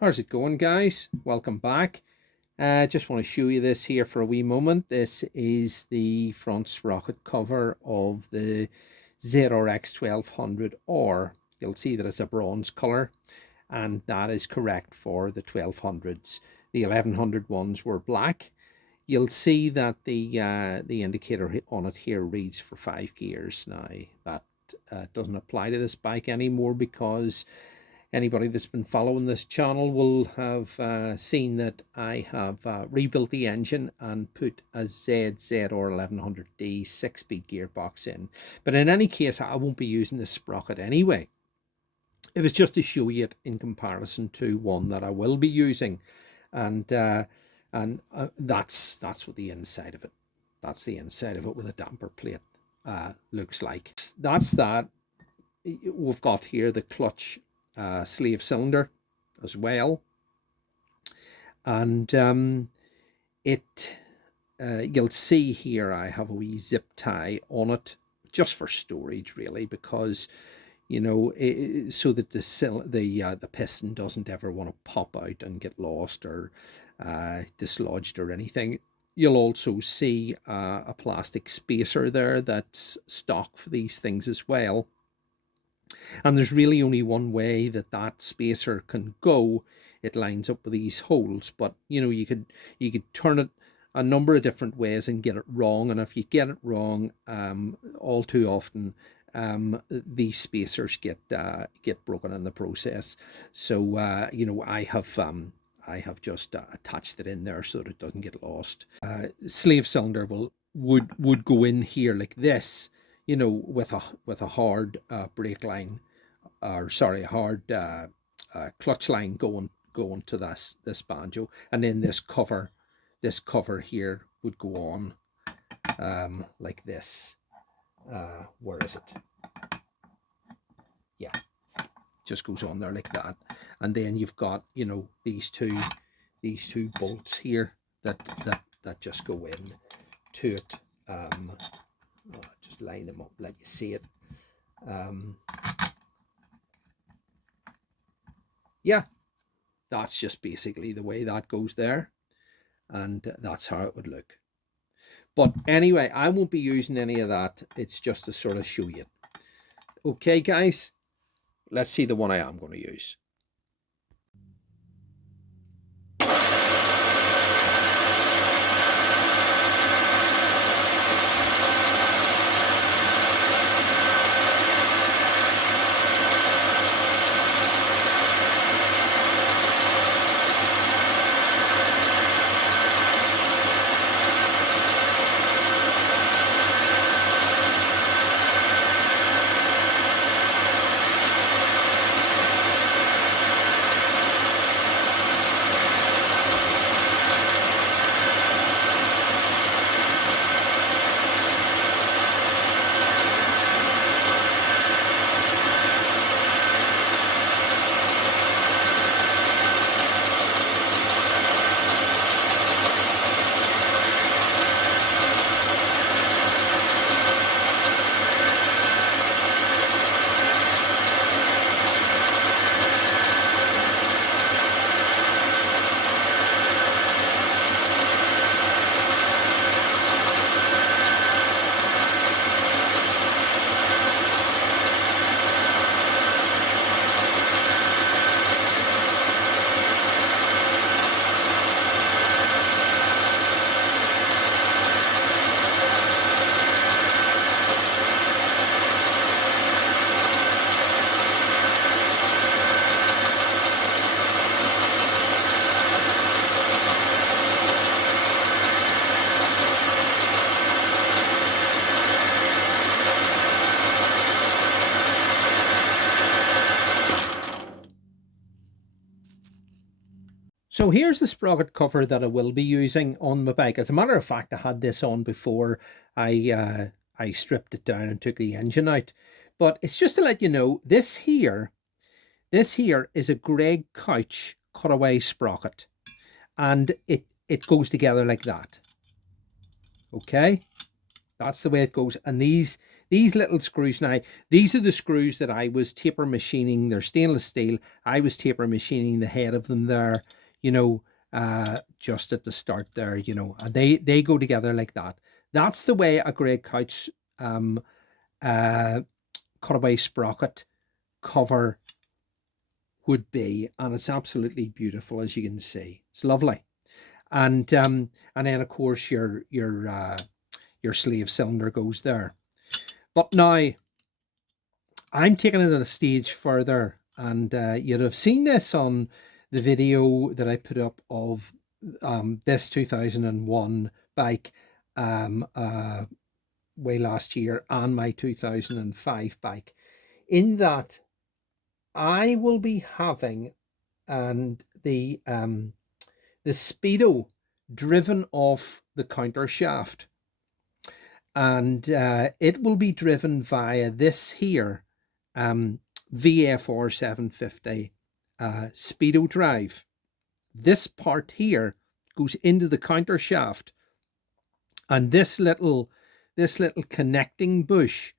How's it going, guys? Welcome back. Just want to show you this here for a wee moment. This is the front sprocket cover of the ZRX 1200R. You'll see that it's a bronze color, and that is correct for the 1200s. The 1100 ones were black. You'll see that the indicator on it here reads for 5 gears. Now that doesn't apply to this bike anymore because anybody that's been following this channel will have seen that I have rebuilt the engine and put a ZZR 1100D 6-speed gearbox in. But in any case, I won't be using this sprocket anyway. It was just to show you it in comparison to one that I will be using, and that's what the inside of it. That's the inside of it with a damper plate looks like. That's that. We've got here the clutch slave cylinder as well, and you'll see here I have a wee zip tie on it just for storage, really, because you know, so that the piston doesn't ever want to pop out and get lost or dislodged or anything. You'll also see a plastic spacer there that's stock for these things as well. And there's really only one way that that spacer can go. It lines up with these holes, but you know, you could turn it a number of different ways and get it wrong. And if you get it wrong, all too often, these spacers get broken in the process. So you know, I have just attached it in there so that it doesn't get lost. Slave cylinder would go in here like this, you know, with a hard brake line, or sorry, a hard clutch line going to this banjo, and then this cover here would go on like this. Where is it? Yeah, just goes on there like that, and then you've got, you know, these two bolts here that just go in to it. Just line them up, let you see it. Yeah, that's just basically the way that goes there, and that's how it would look. But anyway, I won't be using any of that. It's just to sort of show you. Okay, guys, let's see the one I am going to use. So here's the sprocket cover that I will be using on my bike. As a matter of fact, I had this on before I stripped it down and took the engine out. But it's just to let you know, this here is a Greg Couch cutaway sprocket, and it goes together like that. Okay, that's the way it goes. And these these little screws now, these are the screws that I was taper machining. They're stainless steel. I was taper machining the head of them there, you know, just at the start there, you know, and they go together like that. That's the way a grey couch cutaway sprocket cover would be, and it's absolutely beautiful, as you can see. It's lovely. And then of course your slave cylinder goes there. But now I'm taking it a stage further, and you'd have seen this on the video that I put up of this 2001 bike way last year, and my 2005 bike. In that, I will be having and the Speedo driven off the countershaft, and it will be driven via this here VFR 750 Speedo drive. This part here goes into the countershaft, and this little connecting bush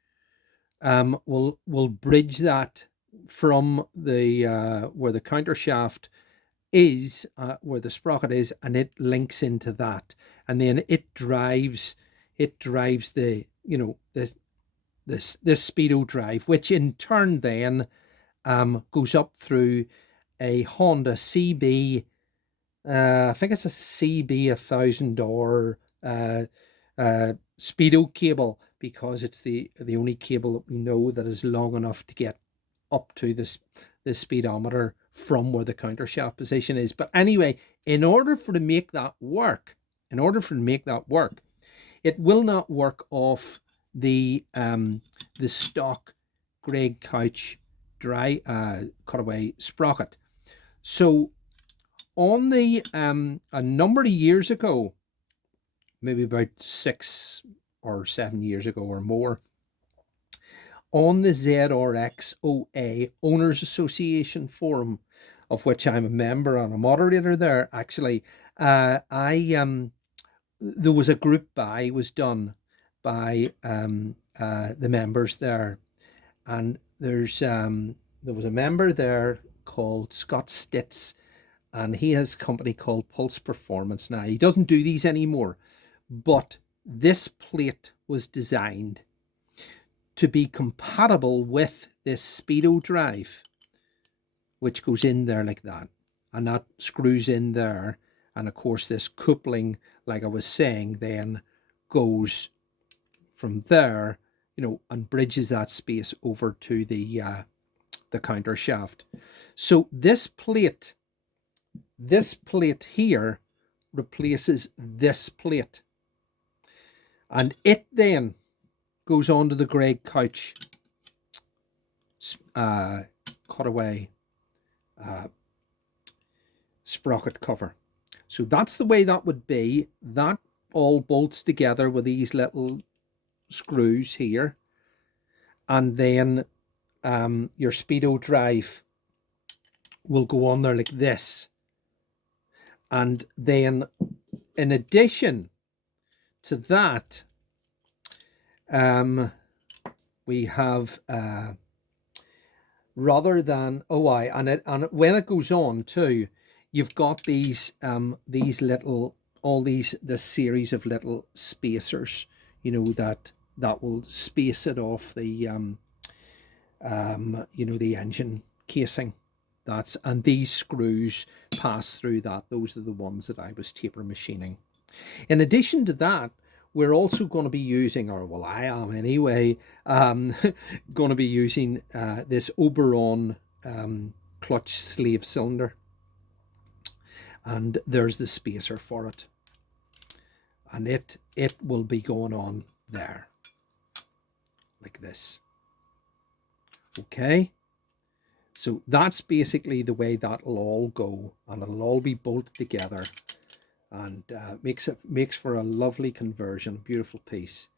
will bridge that from the where the countershaft is, where the sprocket is, and it links into that, and then it drives the, you know, this Speedo drive, which in turn then goes up through a Honda CB, I think it's a CB 1000R Speedo cable, because it's the only cable that we know that is long enough to get up to the speedometer from where the countershaft position is. But anyway, in order for to make that work, it will not work off the stock grey couch dry cutaway sprocket. So on the a number of years ago, maybe about 6 or 7 years ago or more, on the ZRXOA Owners Association forum, of which I'm a member and a moderator there, actually, there was a group buy was done by the members there, and there was a member there called Scott Stitz, and he has a company called Pulse Performance. Now, he doesn't do these anymore, but this plate was designed to be compatible with this Speedo drive, which goes in there like that, and that screws in there. And of course, this coupling, like I was saying, then goes from there, you know, and bridges that space over to the counter shaft. So this plate here replaces this plate, and it then goes onto the grey couch cutaway sprocket cover. So that's the way that would be. That all bolts together with these little screws here, and then your Speedo drive will go on there like this. And then in addition to that, we have rather than and when it goes on too, you've got these little, this series of little spacers, you know, that will space it off the you know, the engine casing. And these screws pass through that. Those are the ones that I was taper machining. In addition to that, we're also going to be using, or well, I am anyway, going to be using this Oberon clutch slave cylinder. And there's the spacer for it. And it will be going on there, like this. Okay. So that's basically the way that'll all go, and it'll all be bolted together, and makes for a lovely conversion, beautiful piece.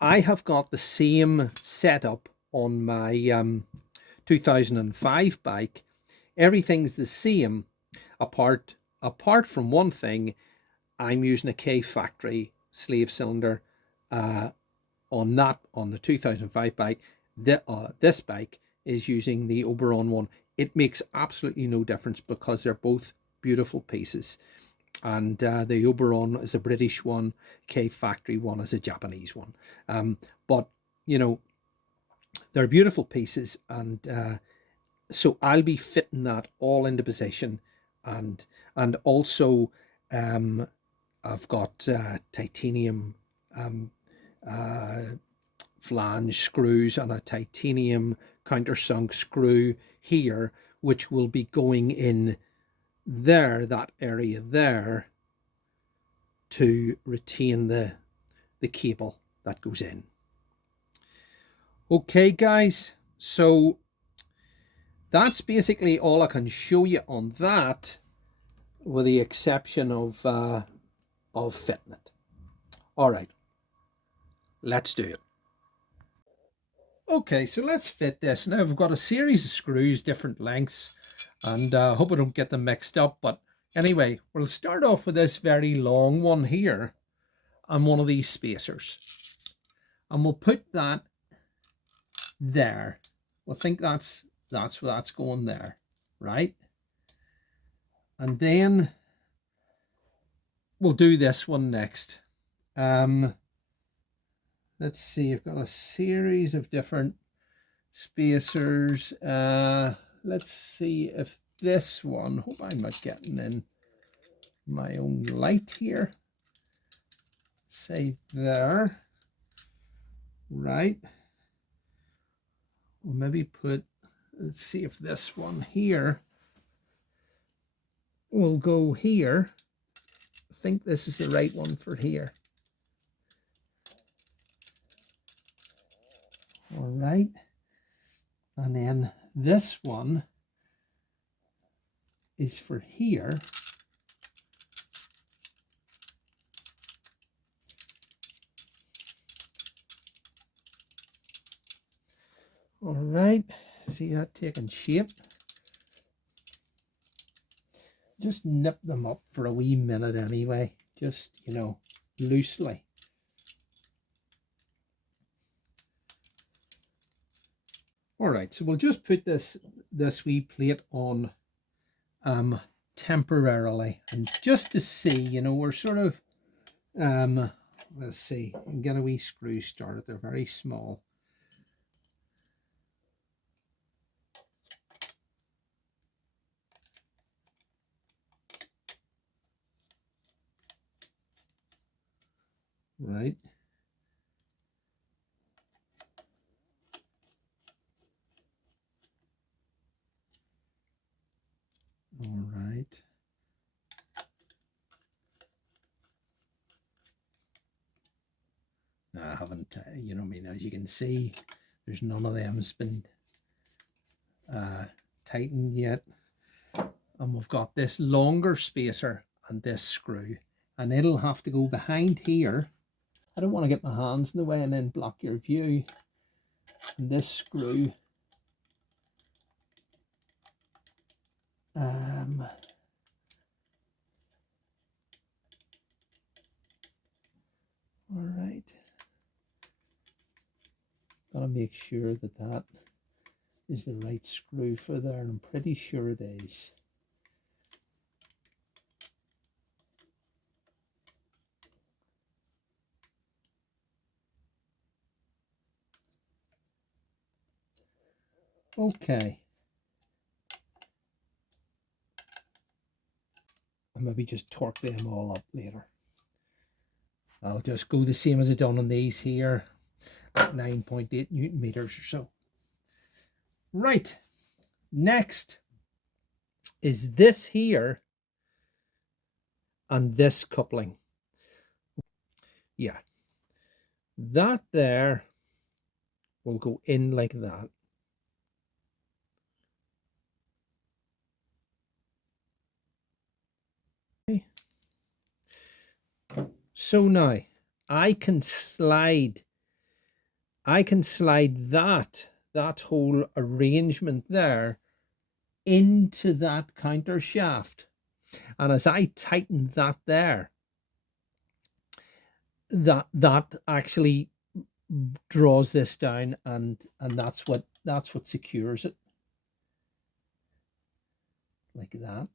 I have got the same setup on my 2005 bike. Everything's the same, apart from one thing. I'm using a K Factory slave cylinder on the 2005 bike, this bike is using the Oberon one. It makes absolutely no difference because they're both beautiful pieces. And the Oberon is a British one, K Factory one is a Japanese one. But you know, they're beautiful pieces, and so I'll be fitting that all into position, and also I've got titanium flange screws and a titanium countersunk screw here, which will be going in there, that area there, to retain the cable that goes in. Okay guys, so that's basically all I can show you on that, with the exception of fitting it. All right, let's do it. Okay, so let's fit this. Now I've got a series of screws, different lengths, and I hope I don't get them mixed up. But anyway, we'll start off with this very long one here and one of these spacers. And we'll put that there. We'll think that's where that's going there, right? And then we'll do this one next. Let's see, I've got a series of different spacers. Let's see if this one, hope I'm not getting in my own light here. Say there, right? We'll maybe put, let's see if this one here will go here. I think this is the right one for here. All right. And then this one is for here. All right, see that taking shape? Just nip them up for a wee minute anyway, just, you know, loosely. All right, so we'll just put this wee plate on temporarily, and just to see, you know, we're sort of let's see, I can get a wee screw started. They're very small. Right. All right. No, I haven't, you know, I mean, as you can see, there's none of them's been tightened yet. And we've got this longer spacer and this screw, and it'll have to go behind here. I don't want to get my hands in the way and then block your view. And this screw all right, gotta make sure that that is the right screw for there, and I'm pretty sure it is. Okay, and maybe just torque them all up later. I'll just go the same as I done on these here, at 9.8 Newton meters or so. Right, next is this here and this coupling. Yeah, that there will go in like that. Okay. So now I can slide that whole arrangement there into that counter shaft, and as I tighten that there, that actually draws this down, and that's what secures it, like that.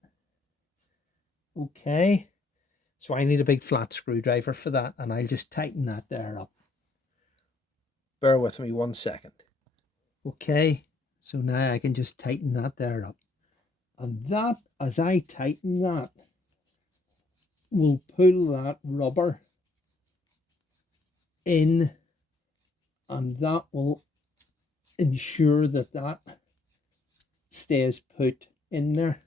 Okay, so I need a big flat screwdriver for that, and I'll just tighten that there up. Bear with me 1 second. Okay, so now I can just tighten that there up, and that, as I tighten that, will pull that rubber in, and that will ensure that that stays put in there.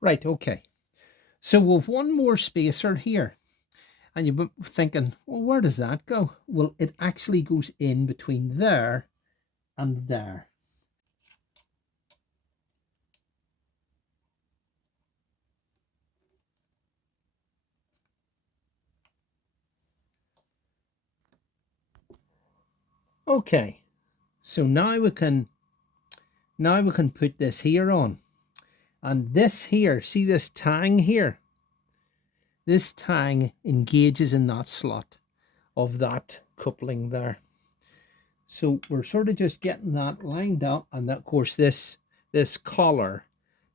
Right, okay. So we've one more spacer here, and you're thinking, well, where does that go? Well, it actually goes in between there and there. Okay, so now we can put this here on, and this here, see this tang here? This tang engages in that slot of that coupling there. So we're sort of just getting that lined up, and that, of course, this collar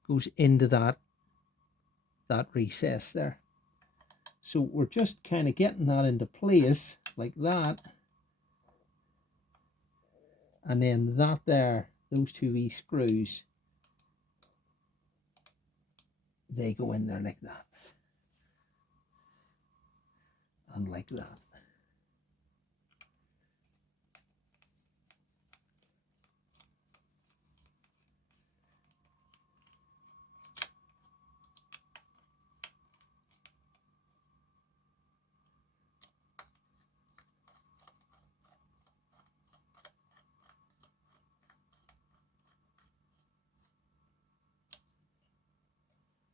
goes into that recess there. So we're just kind of getting that into place like that, and then that there, those two wee screws, they go in there like that and like that.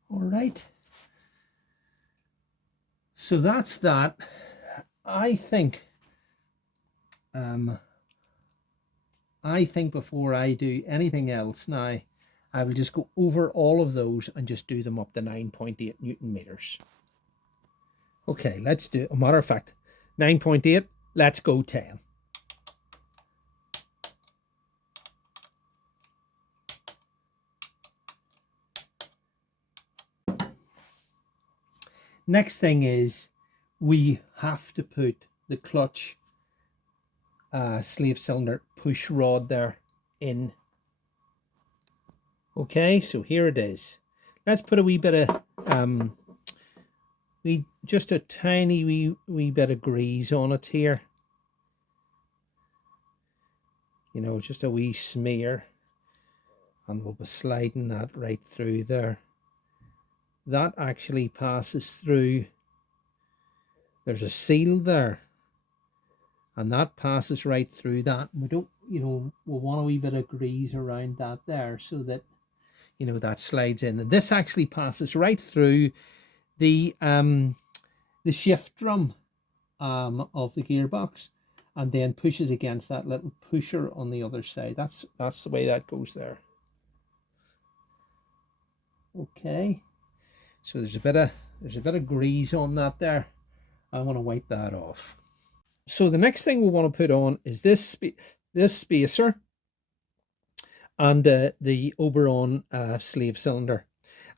All right. So that's that. I think before I do anything else now, I will just go over all of those and just do them up to 9.8 Newton meters. Okay, let's do, a matter of fact, 9.8, let's go 10. Next thing is we have to put the clutch slave cylinder push rod there in. Okay, so here it is. Let's put a wee bit of just a tiny wee bit of grease on it here. You know, just a wee smear, and we'll be sliding that right through there. That actually passes through. There's a seal there, and that passes right through that. We don't, you know, we'll want a wee bit of grease around that there so that, you know, that slides in. And this actually passes right through the shift drum of the gearbox, and then pushes against that little pusher on the other side. That's the way that goes there. Okay, so there's a bit of grease on that there. I want to wipe that off. So the next thing we want to put on is this spacer and the Oberon slave cylinder.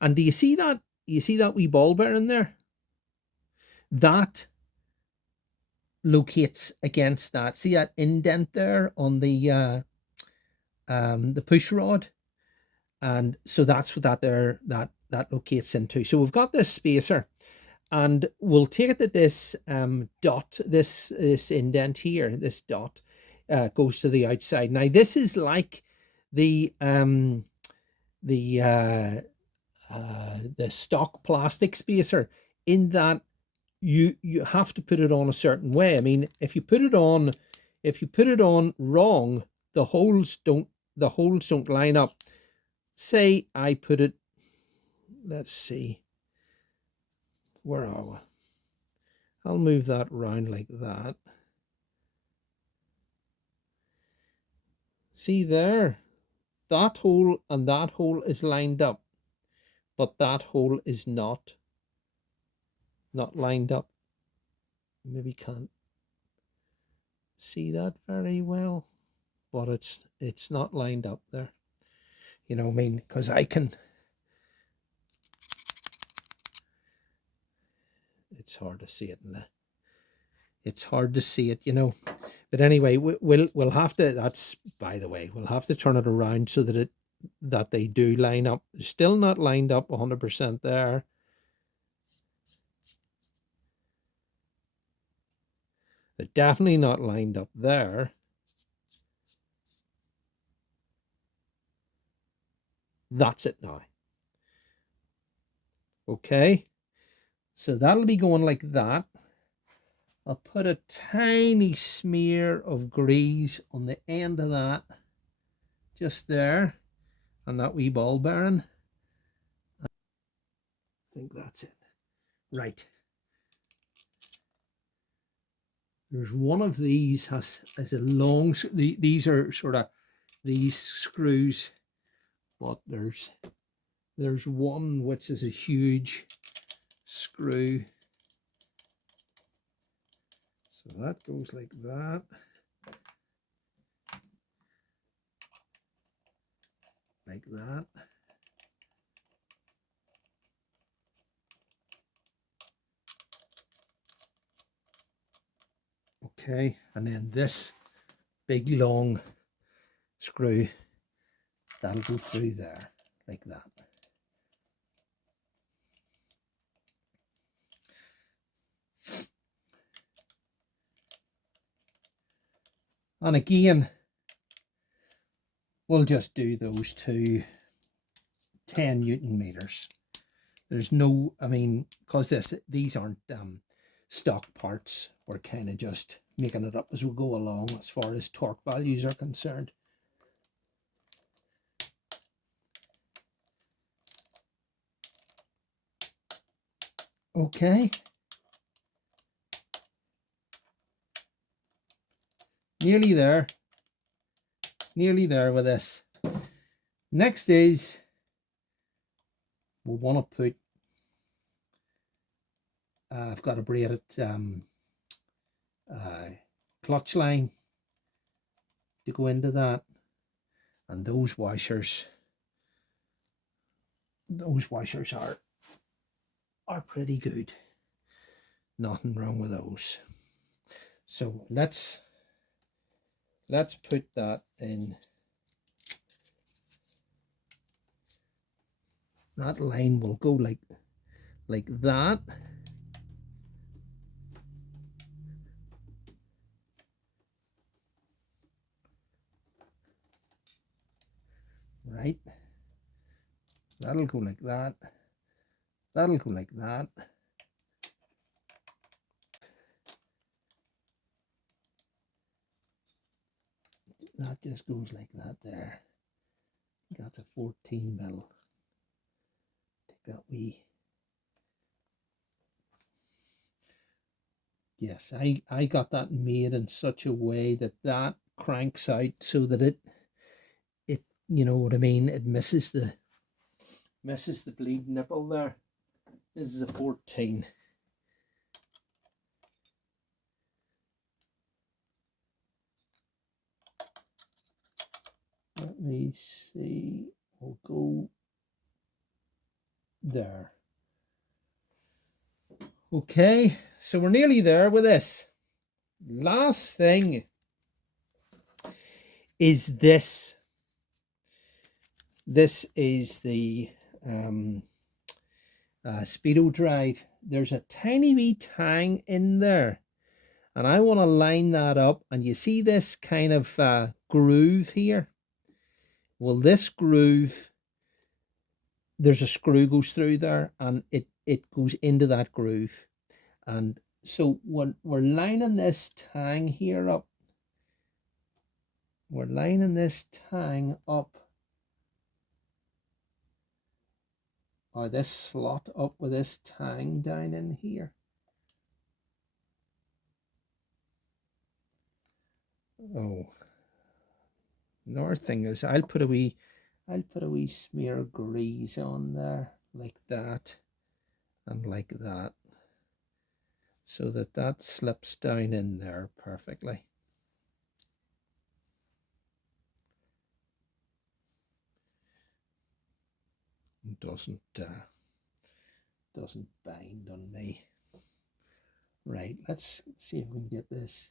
And do you see that? You see that wee ball bearing there? That locates against that. See that indent there on the push rod? And so that's what that locates into. So we've got this spacer, and we'll take it that this dot, this indent here, this dot, goes to the outside. Now this is like the stock plastic spacer, in that you have to put it on a certain way. I mean, if you put it on wrong, the holes don't line up. Say I put it, let's see, where are we? I'll move that around like that. See there? That hole and that hole is lined up. but that hole is not lined up. Maybe can't see that very well, but it's not lined up there. You know what I mean? Because I can. It's hard to see it in the. It's hard to see it, you know. But anyway, we'll have to. That's, by the way, we'll have to turn it around so that they do line up. They're still not lined up 100% there. They're definitely not lined up there. That's it now. Okay, so that'll be going like that. I'll put a tiny smear of grease on the end of that, just there, on that wee ball bearing. I think that's it. Right. There's one of these has a long. These are sort of these screws, but there's one which is a huge screw. So that goes like that. Like that. Okay, and then this big long screw, that'll go through there, like that. And again, we'll just do those two 10 Newton meters. There's no, I mean, because these aren't stock parts, we're kind of just making it up as we go along as far as torque values are concerned. Okay. Nearly there. Nearly there with this. Next is we'll want to put, I've got a braided clutch line to go into that, and those washers are pretty good. Nothing wrong with those. So let's put that in. That line will go like that. Right. That'll go like that. That'll go like that. That just goes like that there. That's a 14 mil. Take that wee. Yes, I got that made in such a way that cranks out so that it you know what I mean, it misses the bleed nipple there. This is a 14. Let me see. We'll go there. Okay, so we're nearly there with this. Last thing is this. This is the Speedo drive. There's a tiny wee tang in there, and I want to line that up. And you see this kind of groove here? Well, this groove, there's a screw goes through there, and it goes into that groove. And so when we're lining this tang here up, we're lining this tang up, or this slot up with this tang down in here. Oh, another thing is I'll put a wee smear of grease on there like that and like that, so that that slips down in there perfectly. Doesn't bind on me. Right, let's see if we can get this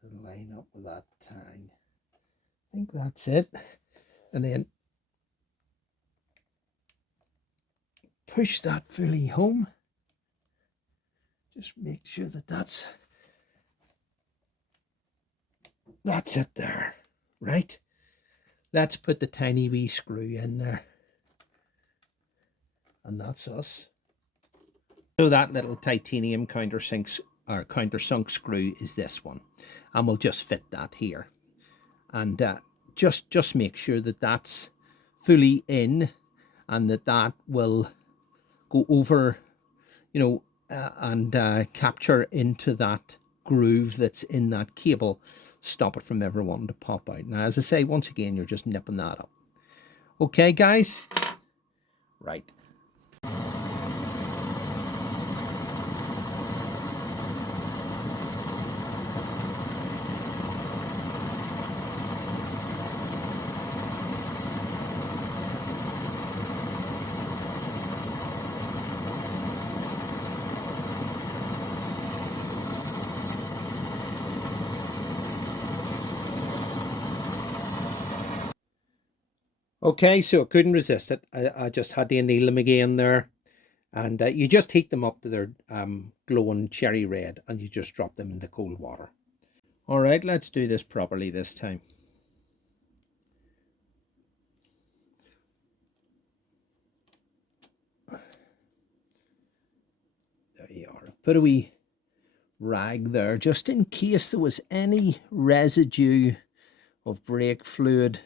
to line up with that tang. I think that's it. And then push that fully home. Just make sure that that's it there, right? Let's put the tiny wee screw in there. And that's us. So that little titanium countersunk screw is this one. And we'll just fit that here. And just make sure that that's fully in, and that will go over, you know, and capture into that groove that's in that cable. Stop it from ever wanting to pop out. Now, as I say, once again, you're just nipping that up. Okay, guys? Right. Okay, so I couldn't resist it. I just had to anneal them again there. And you just heat them up to their glowing cherry red, and you just drop them into cold water. All right, let's do this properly this time. There you are. Put a wee rag there, just in case there was any residue of brake fluid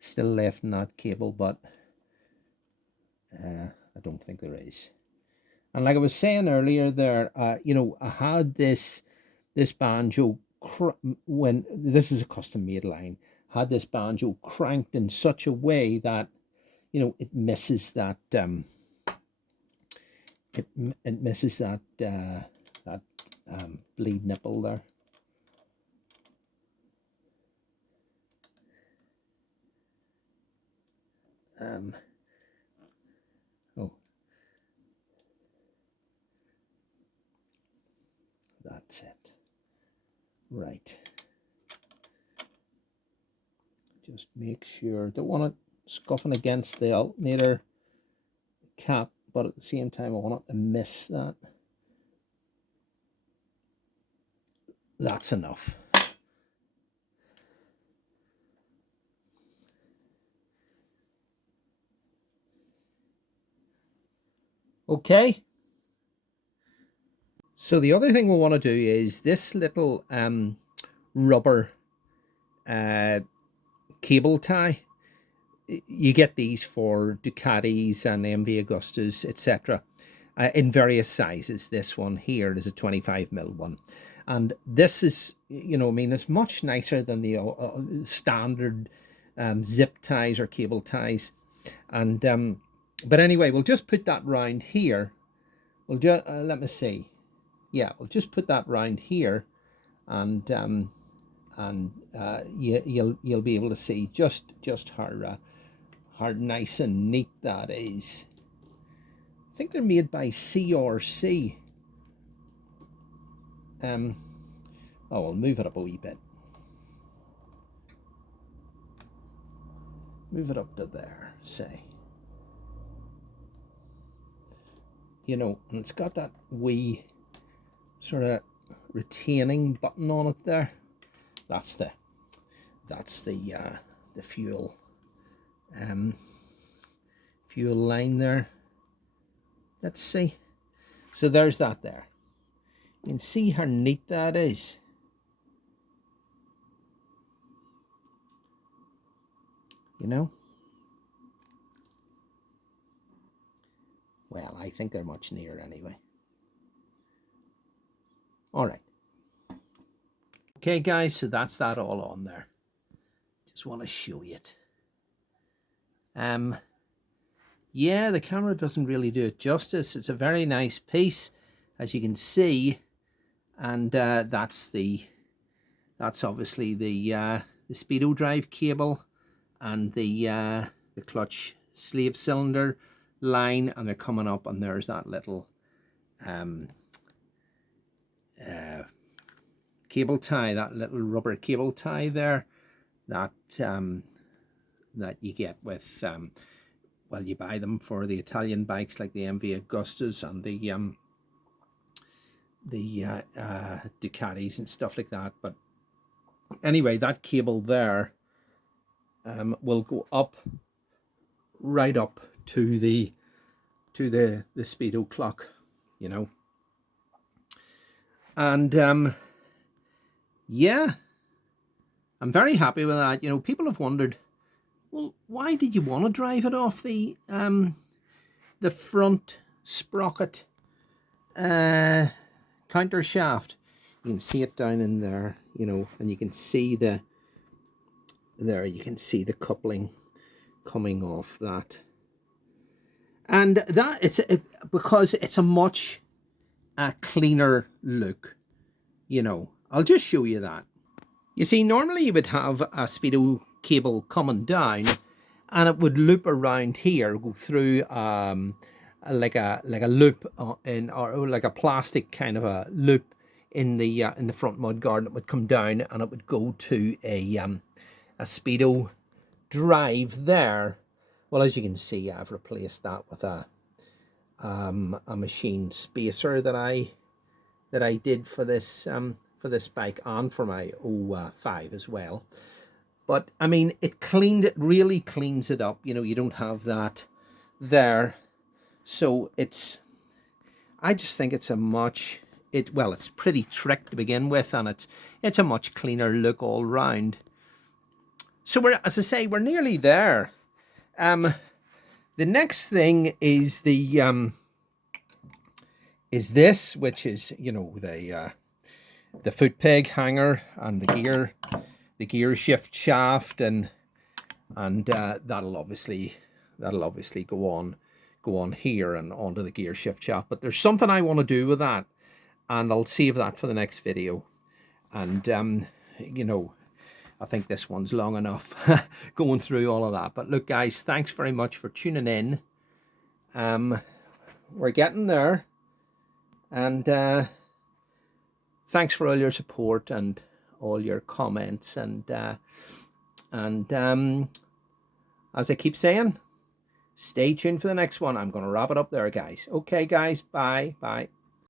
still left in that cable, but I don't think there is. And like I was saying earlier there, you know, I had this banjo, when this is a custom made line, had this banjo cranked in such a way that, you know, it misses that it misses that bleed nipple there. Oh, that's it. Right. Just make sure, don't want it scuffing against the alternator cap, but at the same time I want it to miss that. That's enough. Okay. So the other thing we want to do is this little rubber cable tie. You get these for Ducatis and MV Augustas, etc. In various sizes. This one here is a 25mm one. And this is, you know, I mean, it's much nicer than the standard zip ties or cable ties. And but anyway, we'll just put that round here. We'll just let me see. Yeah, we'll just put that round here, and you'll be able to see just how nice and neat that is. I think they're made by CRC. Oh, I'll move it up a wee bit. Move it up to there, say. You know, and it's got that wee sort of retaining button on it there. That's the fuel fuel line there. Let's see. So there's that there. You can see how neat that is. You know? Well, I think they're much nearer anyway. All right. Okay, guys, so that's that all on there. Just want to show you it. Yeah, the camera doesn't really do it justice. It's a very nice piece, as you can see, and that's obviously the Speedo drive cable and the clutch slave cylinder line, and they're coming up, and there's that little cable tie, that little rubber cable tie there, that that you get with well, you buy them for the Italian bikes like the MV Augustas and the Ducatis and stuff like that. But anyway, that cable there will go up, right up to the Speedo clock, you know. And yeah, I'm very happy with that. You know, people have wondered, well, why did you want to drive it off the front sprocket counter shaft? You can see it down in there, you know, and you can see you can see the coupling coming off that. And that because it's a much cleaner look, you know. I'll just show you that. You see, normally you would have a Speedo cable coming down, and it would loop around here, go through like a loop or like a plastic kind of a loop in the front mudguard. It would come down and it would go to a Speedo drive there. Well, as you can see, I've replaced that with a machine spacer that I did for this bike and for my 05 as well. But I mean, it really cleans it up. You know, you don't have that there. So I just think it's it's pretty trick to begin with, and it's a much cleaner look all round. So as I say, we're nearly there. The next thing is this, which is, you know, the foot peg hanger and the gear shift shaft, and that'll obviously go on here and onto the gear shift shaft. But there's something I want to do with that, and I'll save that for the next video. And you know, I think this one's long enough going through all of that. But look, guys, thanks very much for tuning in. We're getting there, and thanks for all your support and all your comments, and as I keep saying, stay tuned for the next one. I'm going to wrap it up there, guys. Okay, guys, bye.